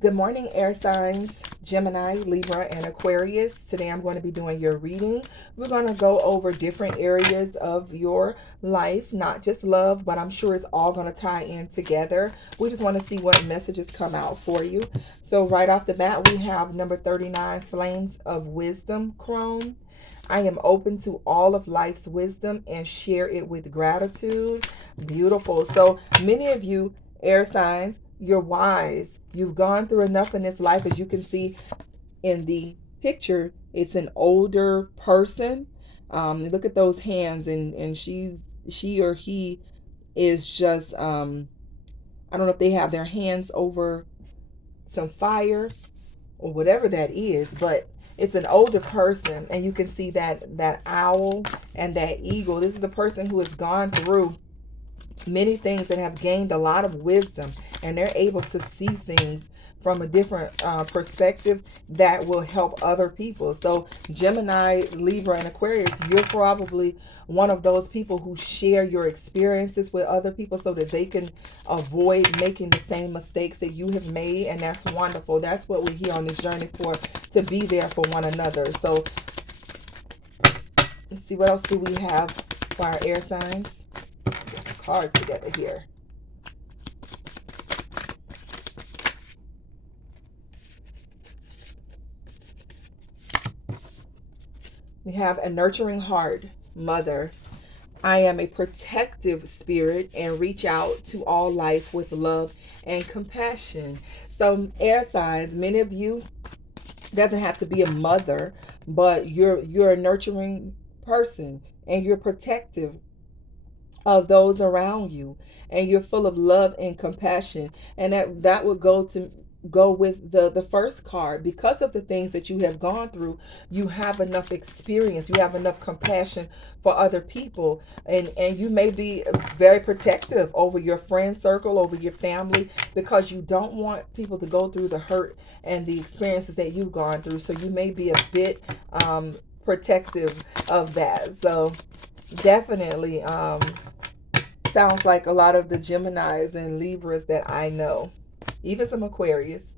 Good morning, air signs, Gemini, Libra, and Aquarius. Today I'm going to be doing your reading. We're going to go over different areas of your life, not just love, but I'm sure it's all going to tie in together. We just want to see what messages come out for you. So right off the bat, we have number 39, Flames of Wisdom, Chrome. I am open to all of life's wisdom and share it with gratitude. Beautiful. So many of you, air signs, you're wise. You've gone through enough in this life. As you can see in the picture, it's an older person. Look at those hands, and she or he is just I don't know if they have their hands over some fire or whatever that is, but it's an older person, and you can see that owl and that eagle. This is a person who has gone through many things and have gained a lot of wisdom, and they're able to see things from a different perspective that will help other people. So Gemini, Libra, and Aquarius, you're probably one of those people who share your experiences with other people so that they can avoid making the same mistakes that you have made. And that's wonderful. That's what we're here on this journey for, to be there for one another. So let's see, what else do we have for our air signs? Cards together here. We have a nurturing heart, mother. I am a protective spirit and reach out to all life with love and compassion. So air signs, many of you, doesn't have to be a mother, but you're a nurturing person, and you're protective of those around you, and you're full of love and compassion, and that would go with the first card. Because of the things that you have gone through, you have enough experience, you have enough compassion for other people, and you may be very protective over your friend circle, over your family, because you don't want people to go through the hurt and the experiences that you've gone through. So you may be a bit protective of that. So definitely sounds like a lot of the Geminis and Libras that I know, even some Aquarius.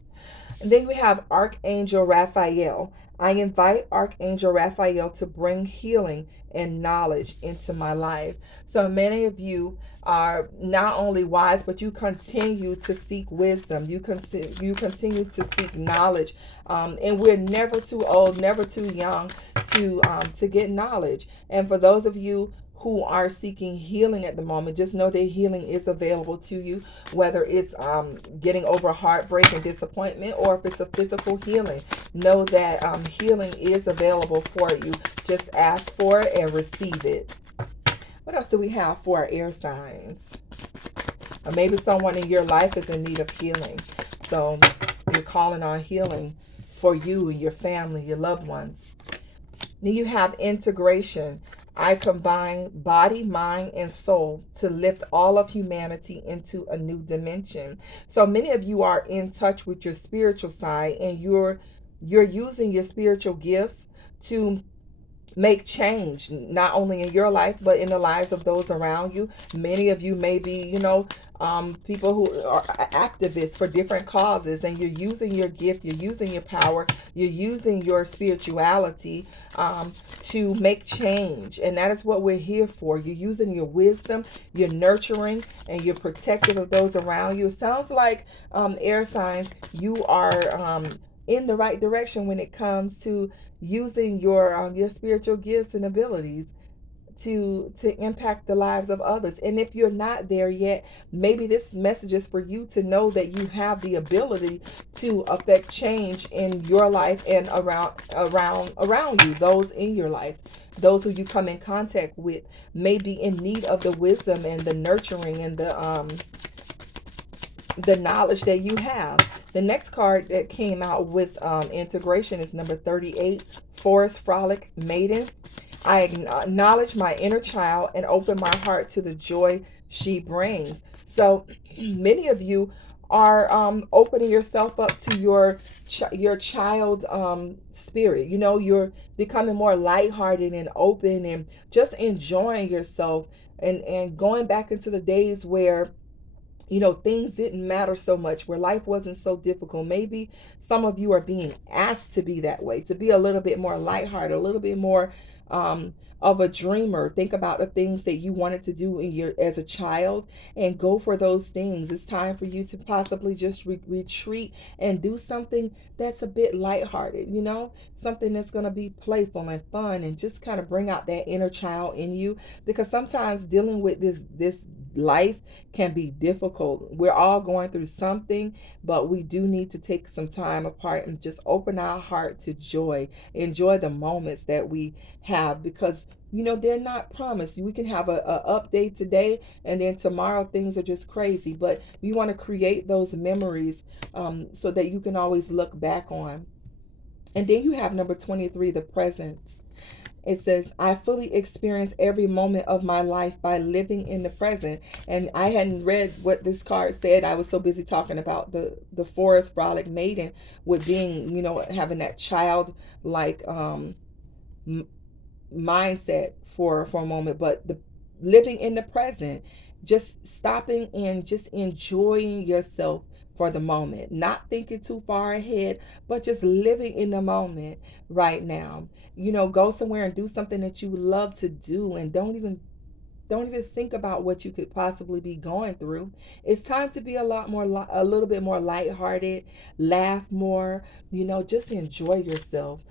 And then we have Archangel Raphael. I invite Archangel Raphael to bring healing and knowledge into my life. So many of you are not only wise, but you continue to seek wisdom. You continue to seek knowledge, and we're never too old, never too young to get knowledge. And for those of you who are seeking healing at the moment, just know that healing is available to you, whether it's getting over heartbreak and disappointment, or if it's a physical healing. Know that healing is available for you. Just ask for it and receive it. What else do we have for our air signs? Or maybe someone in your life is in need of healing. So you're calling on healing for you and your family, your loved ones. Then you have integration. I combine body, mind, and soul to lift all of humanity into a new dimension. So many of you are in touch with your spiritual side, and you're using your spiritual gifts to make change, not only in your life but in the lives of those around you. Many of you may be, people who are activists for different causes, and you're using your gift, you're using your power, you're using your spirituality to make change. And that is what we're here for. You're using your wisdom, you're nurturing, and you're protective of those around you. It sounds like air signs, you are in the right direction when it comes to using your spiritual gifts and abilities to impact the lives of others. And if you're not there yet, maybe this message is for you to know that you have the ability to affect change in your life and around you. Those in your life, those who you come in contact with, may be in need of the wisdom and the nurturing and the knowledge that you have. The next card that came out with integration is number 38, Forest Frolic Maiden. I acknowledge my inner child and open my heart to the joy she brings. So many of you are opening yourself up to your child spirit. You're becoming more lighthearted and open and just enjoying yourself, and going back into the days where things didn't matter so much, where life wasn't so difficult. Maybe some of you are being asked to be that way, to be a little bit more lighthearted, a little bit more of a dreamer. Think about the things that you wanted to do as a child, and go for those things. It's time for you to possibly just retreat and do something that's a bit lighthearted, something that's going to be playful and fun, and just kind of bring out that inner child in you, because sometimes dealing with this life can be difficult. We're all going through something, but we do need to take some time apart and just open our heart to joy. Enjoy the moments that we have, because they're not promised. We can have a update today, and then tomorrow things are just crazy. But we want to create those memories, so that you can always look back on. And then you have number 23, the present. It says, I fully experience every moment of my life by living in the present. And I hadn't read what this card said. I was so busy talking about the forest frolic maiden, with being, having that childlike mindset for a moment. But the living in the present, just stopping and just enjoying yourself for the moment, not thinking too far ahead, but just living in the moment right now. Go somewhere and do something that you love to do, and don't even think about what you could possibly be going through. It's time to be a little bit more lighthearted, laugh more, just enjoy yourself,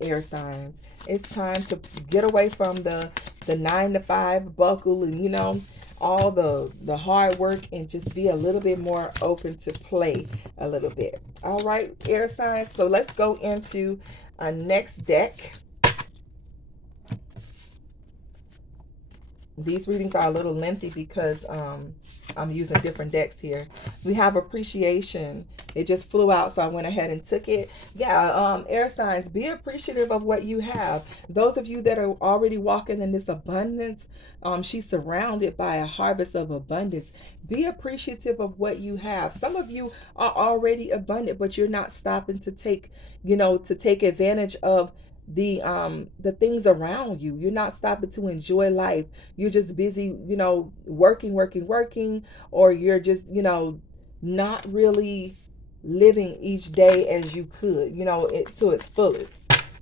air signs. It's time to get away from the 9 to 5 buckle, and all the hard work, and just be a little bit more open to play a little bit. All right, air signs. So let's go into a next deck. These readings are a little lengthy because I'm using different decks here. We have appreciation. It just flew out, so I went ahead and took it. Yeah, air signs, be appreciative of what you have. Those of you that are already walking in this abundance, she's surrounded by a harvest of abundance. Be appreciative of what you have. Some of you are already abundant, but you're not stopping to take advantage of the things around you. You're not stopping to enjoy life. You're just busy, working, or you're just, not really living each day as you could, to its fullest.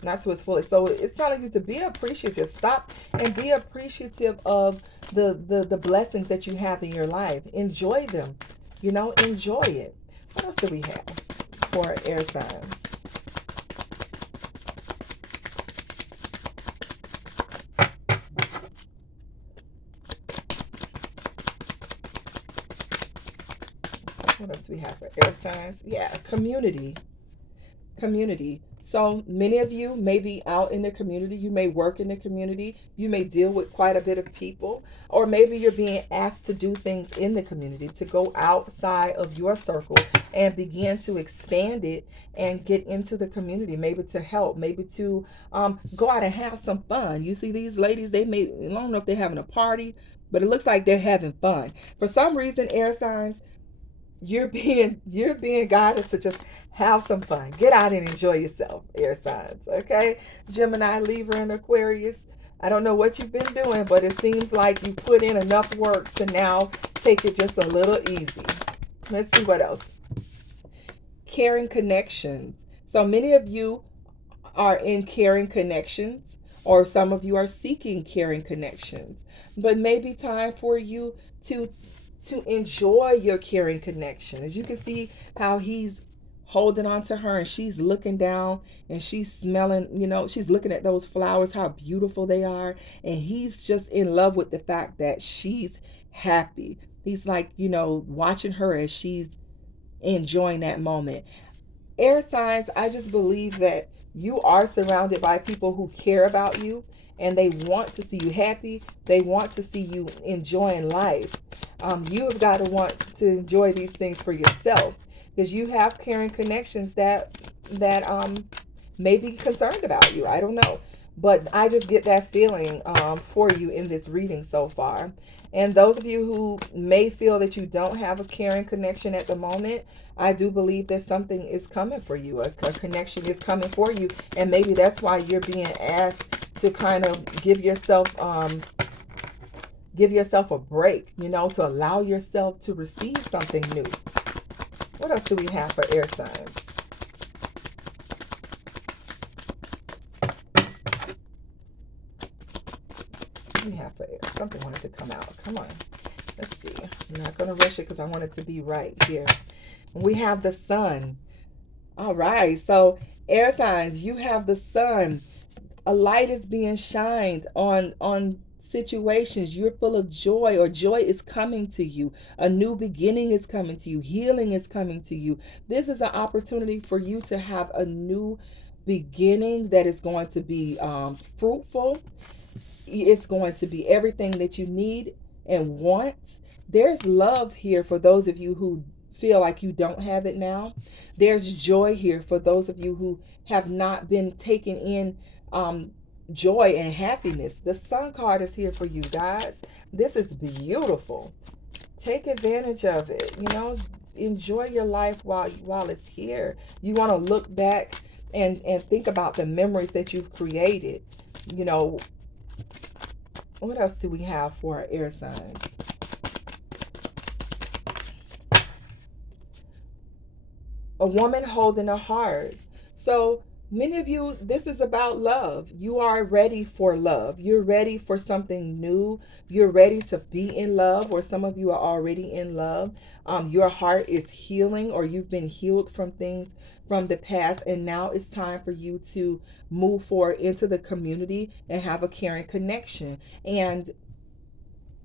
Not to its fullest. So it's telling you to be appreciative. Stop and be appreciative of the blessings that you have in your life. Enjoy them. Enjoy it. What else do we have for air signs? What else we have for air signs? Yeah, community. So many of you may be out in the community. You may work in the community. You may deal with quite a bit of people. Or maybe you're being asked to do things in the community, to go outside of your circle and begin to expand it and get into the community. Maybe to help, maybe to go out and have some fun. You see these ladies, I don't know if they're having a party, but it looks like they're having fun. For some reason, air signs, you're being guided to just have some fun. Get out and enjoy yourself, air signs. Okay, Gemini, Libra, and Aquarius. I don't know what you've been doing, but it seems like you put in enough work to now take it just a little easy. Let's see what else. Caring connections. So many of you are in caring connections, or some of you are seeking caring connections. But maybe time for you to enjoy your caring connection. As you can see how he's holding on to her, and she's looking down, and she's smelling, she's looking at those flowers, how beautiful they are, and he's just in love with the fact that she's happy. He's like, watching her as she's enjoying that moment. Air signs, I just believe that you are surrounded by people who care about you, and they want to see you happy. They want to see you enjoying life. You have got to want to enjoy these things for yourself, because you have caring connections that may be concerned about you. I don't know, but I just get that feeling for you in this reading so far. And those of you who may feel that you don't have a caring connection at the moment, I do believe that something is coming for you. A connection is coming for you, and maybe that's why you're being asked to kind of give yourself Give yourself a break, to allow yourself to receive something new. What else do we have for air signs? What do we have for air? Something wanted to come out. Come on. Let's see. I'm not going to rush it because I want it to be right here. We have the sun. All right. So air signs, you have the sun. A light is being shined on situations. You're full of joy, or joy is coming to you. A new beginning is coming to you. Healing is coming to you. This is an opportunity for you to have a new beginning that is going to be fruitful. It's going to be everything that you need and want. There's love here for those of you who feel like you don't have it now. There's joy here for those of you who have not been taken in joy and happiness. The sun card is here for you guys. This is beautiful. Take advantage of it. Enjoy your life while it's here. You want to look back and think about the memories that you've created. What else do we have for our air signs? A woman holding a heart. So many of you, this is about love. You are ready for love. You're ready for something new. You're ready to be in love, or some of you are already in love. Your heart is healing, or you've been healed from things from the past, and now it's time for you to move forward into the community and have a caring connection. And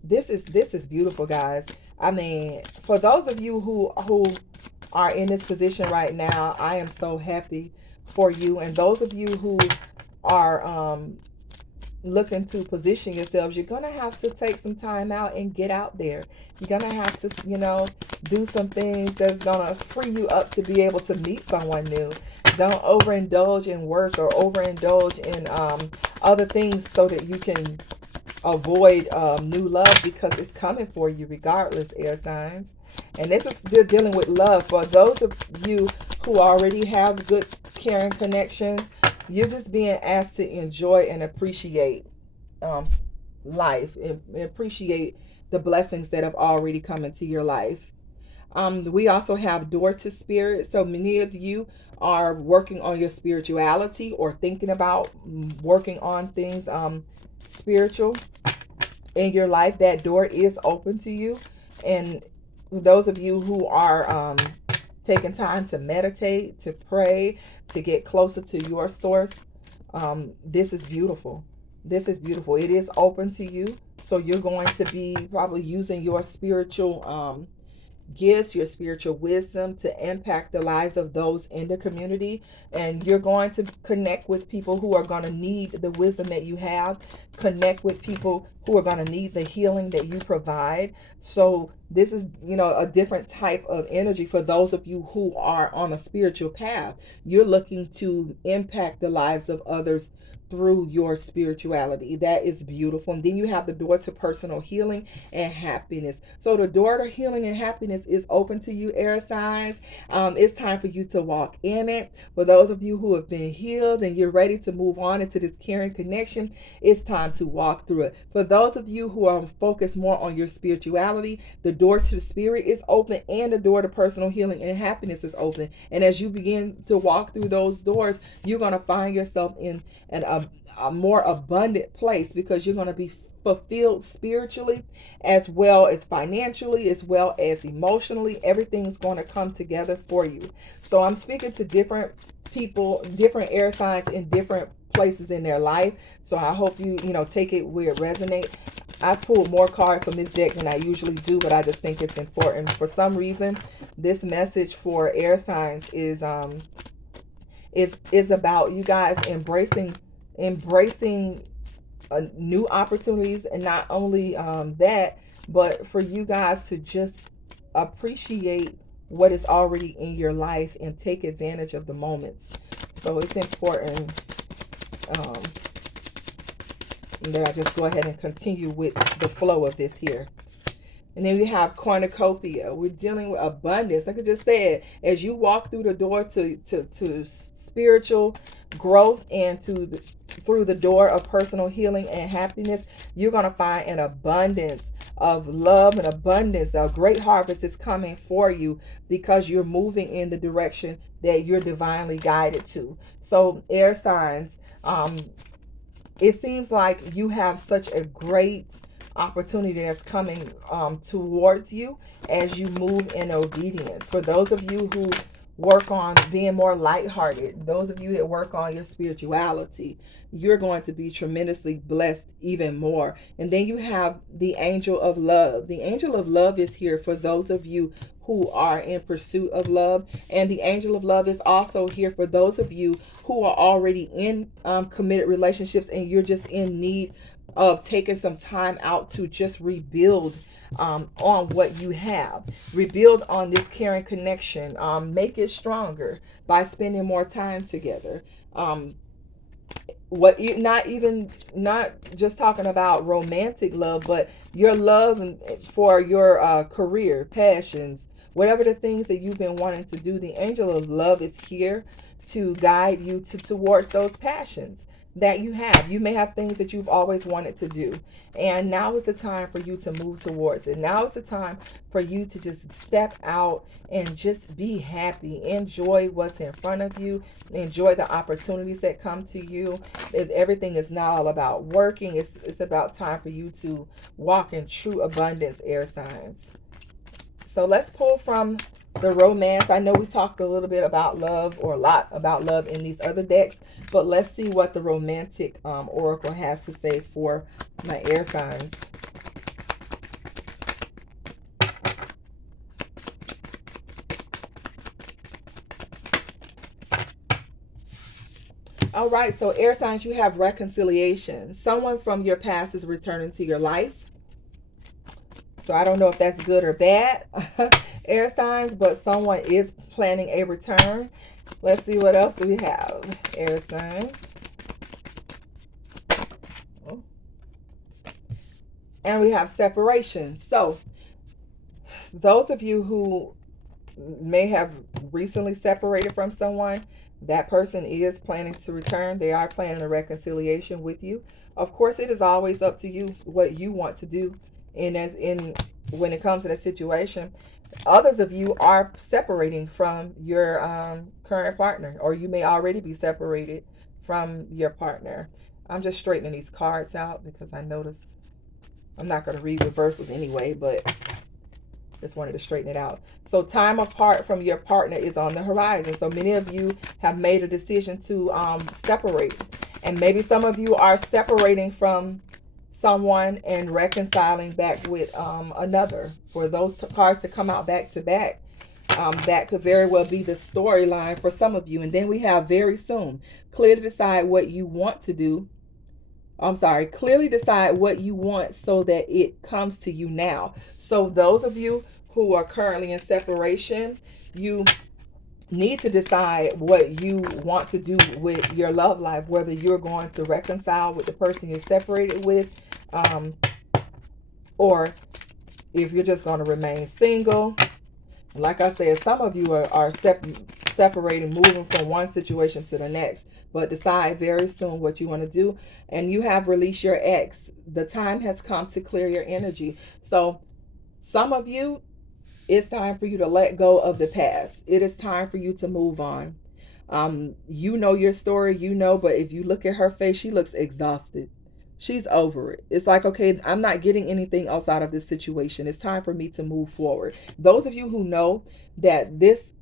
this is beautiful, guys. I mean, for those of you who are in this position right now, I am so happy for you. And those of you who are looking to position yourselves, you're gonna have to take some time out and get out there. You're gonna have to, do some things that's gonna free you up to be able to meet someone new. Don't overindulge in work or overindulge in other things so that you can avoid new love, because it's coming for you regardless, air signs. And this is still dealing with love. For those of you who already have good caring connections, you're just being asked to enjoy and appreciate life, and appreciate the blessings that have already come into your life. We also have door to spirit. So many of you are working on your spirituality, or thinking about working on things spiritual in your life. That door is open to you. And those of you who are taking time to meditate, to pray, to get closer to your source, this is beautiful. This is beautiful. It is open to you. So you're going to be probably using your spiritual gifts, your spiritual wisdom, to impact the lives of those in the community. And you're going to connect with people who are going to need the wisdom that you have, connect with people who are going to need the healing that you provide. So this is, a different type of energy for those of you who are on a spiritual path. You're looking to impact the lives of others through your spirituality. That is beautiful. And then you have the door to personal healing and happiness. So the door to healing and happiness is open to you, air signs. It's time for you to walk in it. For those of you who have been healed and you're ready to move on into this caring connection, it's time to walk through it. For those of you who are focused more on your spirituality, the door to the spirit is open, and the door to personal healing and happiness is open. And as you begin to walk through those doors, you're going to find yourself in a more abundant place, because you're going to be fulfilled spiritually, as well as financially, as well as emotionally. Everything's going to come together for you. So I'm speaking to different people, different air signs in different places in their life. So I hope you take it where it resonates. I pulled more cards from this deck than I usually do, but I just think it's important. For some reason, this message for air signs is about you guys embracing new opportunities, and not only that, but for you guys to just appreciate what is already in your life and take advantage of the moments. So it's important that I just go ahead and continue with the flow of this here. And then we have cornucopia. We're dealing with abundance. Like I just said, as you walk through the door to spiritual growth and through the door of personal healing and happiness, you're going to find an abundance of love, and abundance. A great harvest is coming for you because you're moving in the direction that you're divinely guided to. So air signs, it seems like you have such a great opportunity that's coming towards you as you move in obedience. For those of you who work on being more lighthearted, those of you that work on your spirituality, you're going to be tremendously blessed even more. And then you have the angel of love. The angel of love is here for those of you who are in pursuit of love. And the angel of love is also here for those of you who are already in committed relationships and you're just in need of taking some time out to just rebuild on what you have. Rebuild on this caring connection. Make it stronger by spending more time together. Not just talking about romantic love, but your love for your career, passions, whatever the things that you've been wanting to do. The angel of love is here to guide you towards those passions that you have. You may have things that you've always wanted to do, and now is the time for you to move towards it. Now is the time for you to just step out and just be happy. Enjoy what's in front of you. Enjoy the opportunities that come to you. Everything is not all about working. It's about time for you to walk in true abundance, air signs. So let's pull from the romance. I know we talked a little bit about love, or a lot about love in these other decks, but let's see what the romantic oracle has to say for my air signs. All right, so air signs, you have reconciliation. Someone from your past is returning to your life. So I don't know if that's good or bad, air signs, but someone is planning a return. Let's see what else we have, air signs. And we have separation. So those of you who may have recently separated from someone, that person is planning to return. They are planning a reconciliation with you. Of course, it is always up to you what you want to do when it comes to that situation. Others of you are separating from your current partner, or you may already be separated from your partner. I'm just straightening these cards out because I noticed I'm not going to read reversals anyway, but just wanted to straighten it out. So time apart from your partner is on the horizon. So many of you have made a decision to separate. And maybe some of you are separating from someone and reconciling back with another. For those cards to come out back to back, that could very well be the storyline for some of you. And then we have very soon. Clearly decide what you want to do. Clearly decide what you want so that it comes to you now. So those of you who are currently in separation, you need to decide what you want to do with your love life, whether you're going to reconcile with the person you're separated with, or if you're just going to remain single. Like I said, some of you are separating, moving from one situation to the next. But decide very soon what you want to do. And you have released your ex. The time has come to clear your energy. So some of you, it's time for you to let go of the past. It is time for you to move on. You know your story, but if you look at her face, she looks exhausted. She's over it. It's like, okay, I'm not getting anything else out of this situation. It's time for me to move forward. Those of you who know that this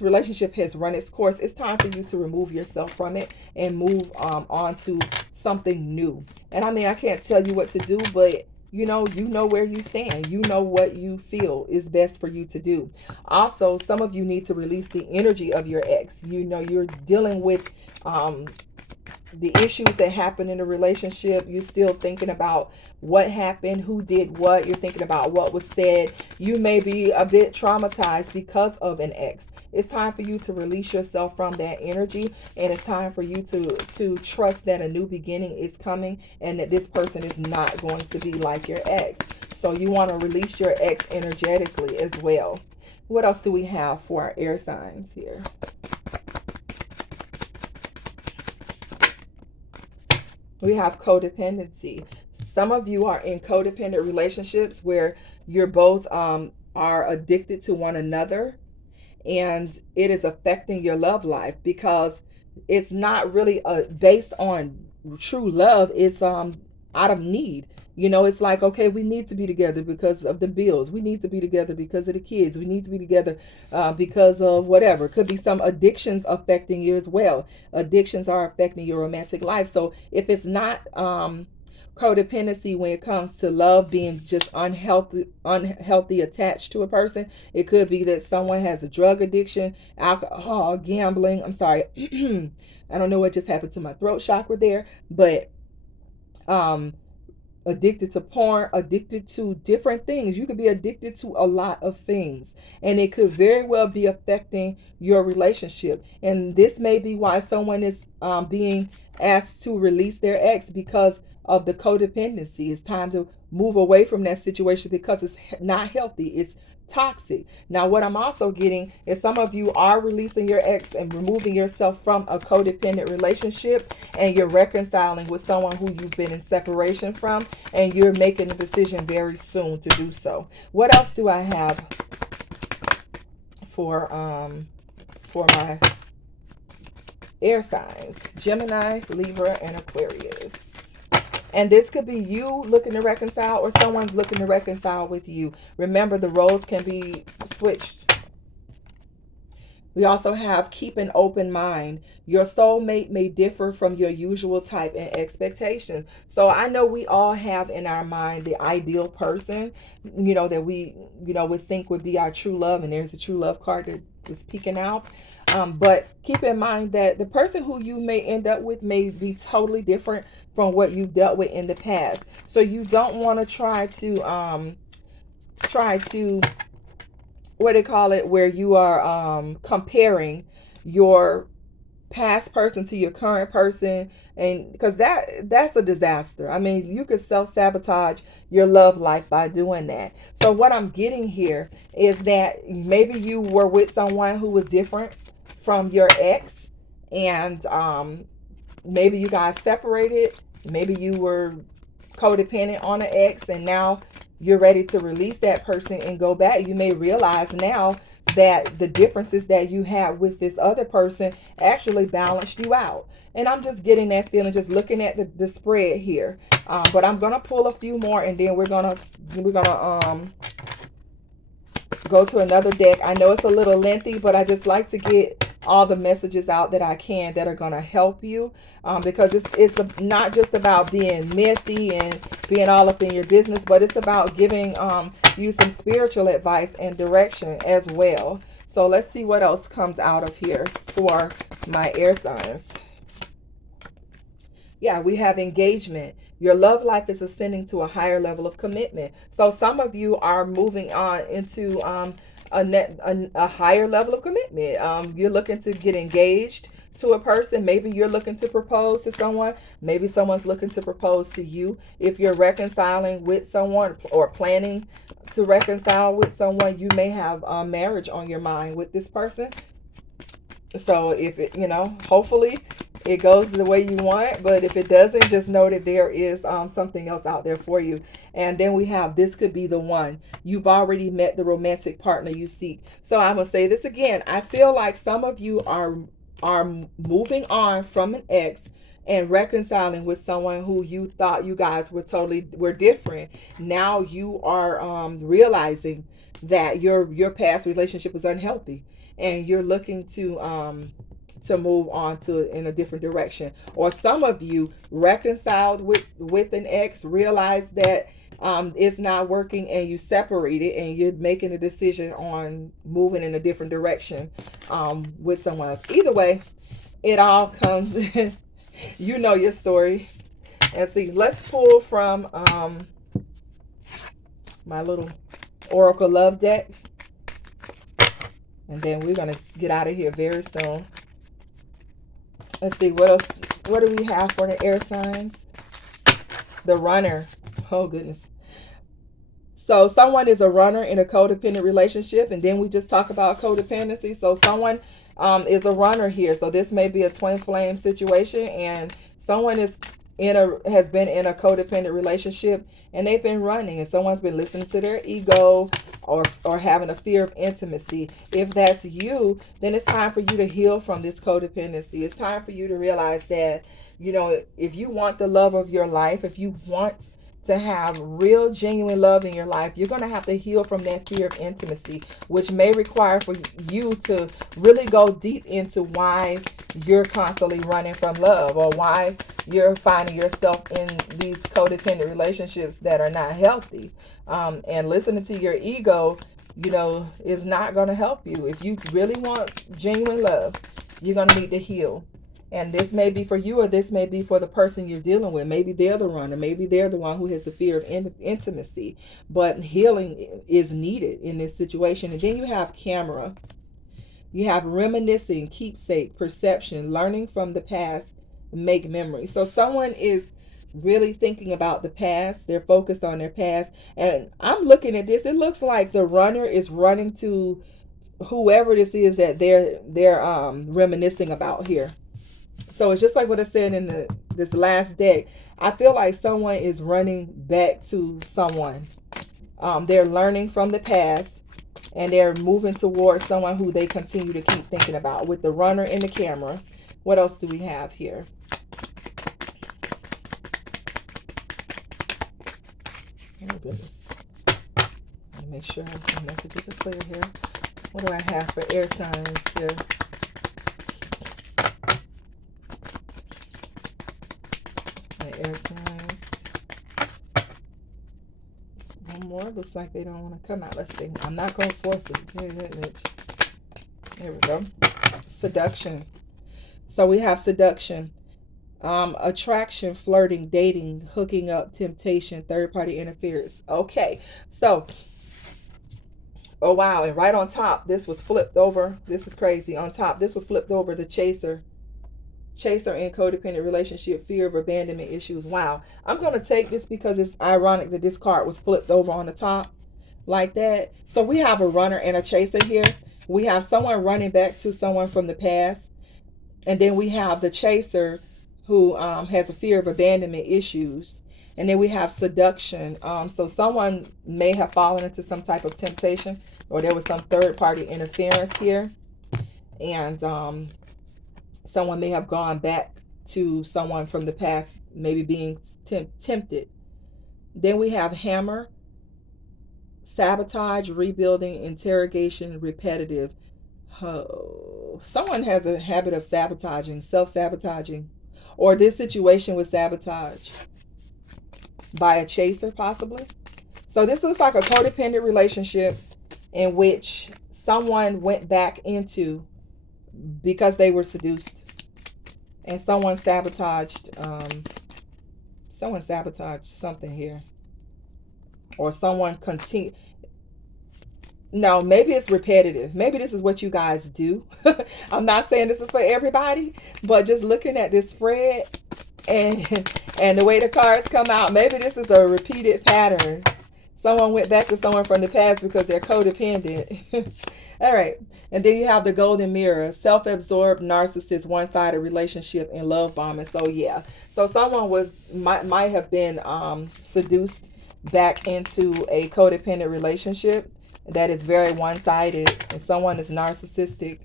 relationship has run its course, it's time for you to remove yourself from it and move on to something new. And I mean, I can't tell you what to do, but you know where you stand. You know what you feel is best for you to do. Also, some of you need to release the energy of your ex. You're dealing with the issues that happen in a relationship. You're still thinking about what happened, who did what. You're thinking about what was said. You may be a bit traumatized because of an ex. It's time for you to release yourself from that energy, and it's time for you to trust that a new beginning is coming and that this person is not going to be like your ex. So you want to release your ex energetically as well. What else do we have for our air signs here? We have codependency. Some of you are in codependent relationships where you're both are addicted to one another, and it is affecting your love life because it's not really based on true love. It's out of need. It's like, okay, we need to be together because of the bills. We need to be together because of the kids. We need to be together because of whatever. Could be some addictions affecting you as well. Addictions are affecting your romantic life. So if it's not codependency when it comes to love being just unhealthy attached to a person, it could be that someone has a drug addiction, alcohol, gambling. I'm sorry. I don't know what just happened to my throat chakra there, but addicted to porn, addicted to different things. You could be addicted to a lot of things, and it could very well be affecting your relationship. And this may be why someone is being asked to release their ex, because of the codependency. It's time to move away from that situation because it's not healthy. It's toxic. Now, what I'm also getting is some of you are releasing your ex and removing yourself from a codependent relationship, and you're reconciling with someone who you've been in separation from, and you're making a decision very soon to do so. What else do I have for my air signs? Gemini, Libra, and Aquarius. And this could be you looking to reconcile, or someone's looking to reconcile with you. Remember, the roles can be switched. We also have keep an open mind. Your soulmate may differ from your usual type and expectations. So I know we all have in our mind the ideal person, that we, would think would be our true love. And there's a true love card that is peeking out. But keep in mind that the person who you may end up with may be totally different from what you've dealt with in the past. So you don't want to try to what they call it, where you are comparing your past person to your current person, and because that's a disaster. I mean, you could self-sabotage your love life by doing that. So what I'm getting here is that maybe you were with someone who was different from your ex, and maybe you guys separated. Maybe you were codependent on an ex, and now you're ready to release that person and go back. You may realize now that the differences that you had with this other person actually balanced you out. And I'm just getting that feeling just looking at the spread here. But I'm gonna pull a few more, and then we're gonna go to another deck. I know it's a little lengthy, but I just like to get all the messages out that I can that are going to help you, because it's not just about being messy and being all up in your business, but it's about giving you some spiritual advice and direction as well. So let's see what else comes out of here for my air signs. Yeah, we have engagement. Your love life is ascending to a higher level of commitment. So some of you are moving on into a higher level of commitment. You're looking to get engaged to a person. Maybe you're looking to propose to someone. Maybe someone's looking to propose to you. If you're reconciling with someone or planning to reconcile with someone, you may have marriage on your mind with this person. So if it, hopefully it goes the way you want, but if it doesn't, just know that there is something else out there for you. And then we have, this could be the one. You've already met the romantic partner you seek. So I'm gonna say this again. I feel like some of you are moving on from an ex and reconciling with someone who you thought you guys were different. Now you are realizing that your past relationship was unhealthy, and you're looking to move on to in a different direction. Or some of you reconciled with an ex, realized that it's not working, and you separated, and you're making a decision on moving in a different direction with someone else. Either way, it all comes you know your story. And see, let's pull from my little Oracle Love deck, and then we're gonna get out of here very soon. Let's see, what else? What do we have for the air signs? The Runner. Oh, goodness. So someone is a runner in a codependent relationship, and then we just talk about codependency. So someone is a runner here. So this may be a twin flame situation, and someone is in a has been in a codependent relationship, and they've been running, and someone's been listening to their ego, or having a fear of intimacy. If that's you, then it's time for you to heal from this codependency. It's time for you to realize that, if you want the love of your life, if you want to have real genuine love in your life, you're going to have to heal from that fear of intimacy, which may require for you to really go deep into why you're constantly running from love, or why you're finding yourself in these codependent relationships that are not healthy. And listening to your ego, is not going to help you. If you really want genuine love, you're going to need to heal. And this may be for you, or this may be for the person you're dealing with. Maybe they're the runner. Maybe they're the one who has a fear of intimacy. But healing is needed in this situation. And then you have camera. You have reminiscing, keepsake, perception, learning from the past, make memories. So someone is really thinking about the past. They're focused on their past. And I'm looking at this. It looks like the runner is running to whoever this is that they're reminiscing about here. So it's just like what I said in this last deck. I feel like someone is running back to someone. They're learning from the past, and they're moving towards someone who they continue to keep thinking about, with the runner in the camera. What else do we have here? Oh, goodness. Let me make sure the messages are clear here. What do I have for air signs here? Air signs. One more. Looks like they don't want to come out. Let's see. I'm not going to force it. There we go. Seduction. So we have seduction. Attraction, flirting, dating, hooking up, temptation, third party interference. Okay. So, oh wow. And right on top, this was flipped over. This is crazy. On top, this was flipped over. The chaser in codependent relationship, fear of abandonment issues. Wow. I'm going to take this because it's ironic that this card was flipped over on the top like that. So we have a runner and a chaser here. We have someone running back to someone from the past. And then we have the chaser who has a fear of abandonment issues. And then we have seduction. So someone may have fallen into some type of temptation, or there was some third party interference here. And someone may have gone back to someone from the past, maybe being tempted. Then we have hammer, sabotage, rebuilding, interrogation, repetitive. Oh, someone has a habit of sabotaging, self-sabotaging, or this situation was sabotaged by a chaser, possibly. So this looks like a codependent relationship in which someone went back into because they were seduced, and someone sabotaged something here, or someone continue. No, maybe it's repetitive. Maybe this is what you guys do. I'm not saying this is for everybody, but just looking at this spread and the way the cards come out, maybe this is a repeated pattern. Someone went back to someone from the past because they're codependent. All right. And then you have the golden mirror, self-absorbed, narcissist, one-sided relationship, and love bombing. So yeah. So someone might have been seduced back into a codependent relationship that is very one-sided, and someone is narcissistic.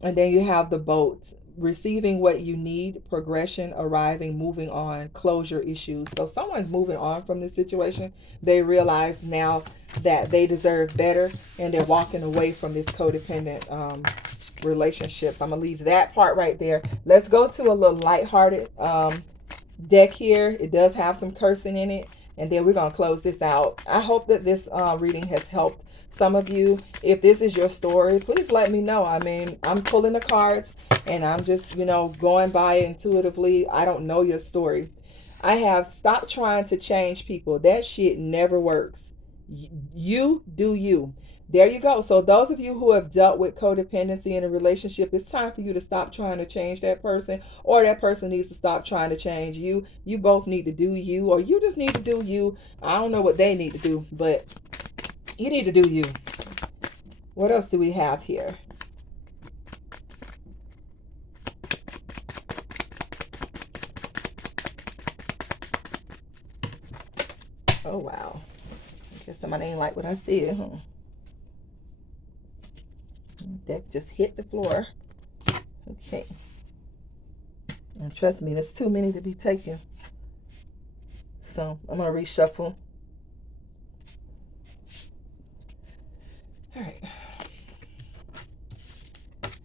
And then you have the boat, receiving what you need, progression, arriving, moving on, closure issues. So someone's moving on from this situation. They realize now that they deserve better, and they're walking away from this codependent relationship. I'm going to leave that part right there. Let's go to a little lighthearted deck here. It does have some cursing in it. And then we're going to close this out. I hope that this reading has helped some of you. If this is your story, please let me know. I mean, I'm pulling the cards and I'm just, going by it intuitively. I don't know your story. I have stopped trying to change people. That shit never works. You do you. There you go. So those of you who have dealt with codependency in a relationship, it's time for you to stop trying to change that person, or that person needs to stop trying to change you. You both need to do you, or you just need to do you. I don't know what they need to do, but you need to do you. What else do we have here? Oh, wow. I guess somebody ain't like what I said, huh? Deck just hit the floor. Okay. And trust me, there's too many to be taken. So I'm going to reshuffle. All right.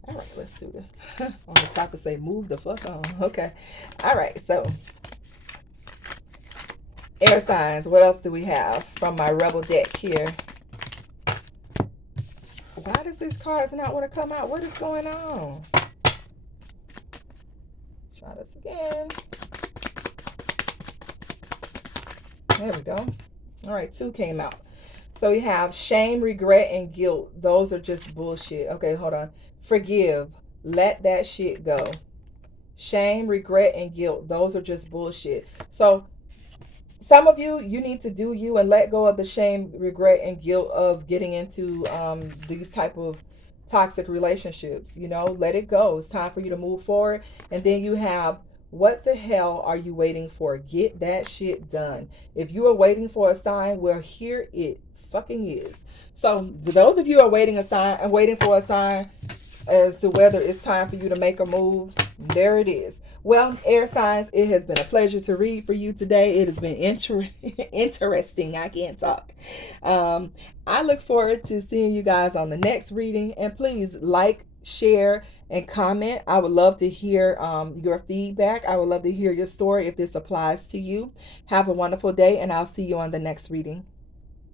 All right, let's do this. On the top it say move the fuck on. Okay. All right, so air signs. What else do we have from my rebel deck here? Why does this card not want to come out? What is going on? Let's try this again. There we go. All right, 2 came out. So we have shame, regret, and guilt. Those are just bullshit. Okay, hold on. Forgive. Let that shit go. Shame, regret, and guilt. Those are just bullshit. So some of you, you need to do you and let go of the shame, regret, and guilt of getting into these type of toxic relationships. You know, let it go. It's time for you to move forward. And then you have, what the hell are you waiting for? Get that shit done. If you are waiting for a sign, well, here it fucking is. So those of you who are waiting for a sign as to whether it's time for you to make a move, there it is. Well, air signs, it has been a pleasure to read for you today. It has been interesting. I can't talk. I look forward to seeing you guys on the next reading. And please like, share, and comment. I would love to hear your feedback. I would love to hear your story if this applies to you. Have a wonderful day, and I'll see you on the next reading.